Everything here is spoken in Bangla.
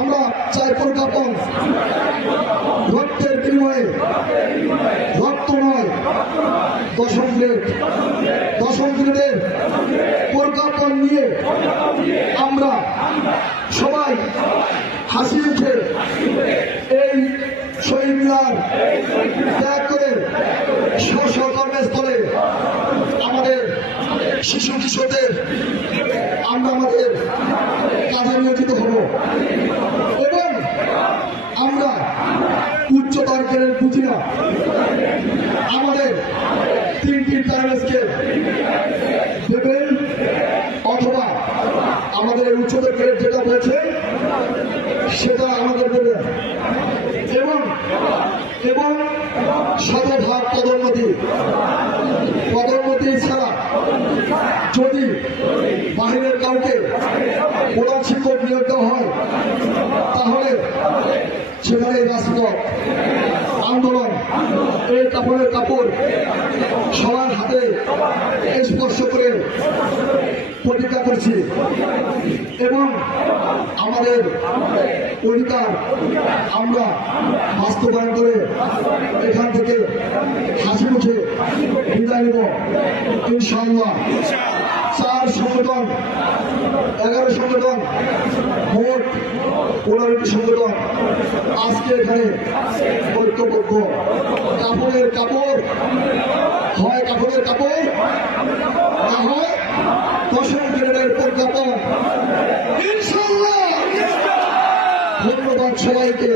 আমরা চাই প্রজ্ঞাপন, রক্তের বিনিময়ে, রক্ত নয়, দশম গ্রেডের প্রজ্ঞাপন নিয়ে আমরা সবাই হাসি মুখে এই শহীদ মিনার ত্যাগ করে স্ব কর্মস্থলে আমাদের শিশু কিশোরদের আমরা আমাদের কাজে নিয়োজিত হব এবং আমরা উচ্চতর গ্রেড বুঝি না, আমাদের 3টি টার্মেসকে দেবেন অথবা আমাদের উচ্চতর গ্রেড যেটা বলেছে সেটা আমাদের দেবেন এবং শতভাগ পদোন্নতি ছাড়া যদি বাহিরের কাউকে প্রধান শিক্ষক নিয়োগ দেওয়া হয় তাহলে সেখানে রাজপথ আন্দোলন, এই কাপড়ের কাপড় সবার হাতে স্পর্শ করে প্রতিজ্ঞা করছি এবং আমাদের অধিকার আমরা বাস্তবায়ন করে এখান থেকে হাসি মুখে বিদায় নেব ইনশাআল্লাহ। 4 সংগঠন 11 সংগঠন মোট 15টি সংগঠন আজকে এখানে ঐক্যবদ্ধ। কাপড়ের কাপড় হয়, কাপড়ের কাপড় না হয় দশম গ্রেডের প্রজ্ঞাপন ইনশাআল্লাহ। ধন্যবাদ সবাইকে।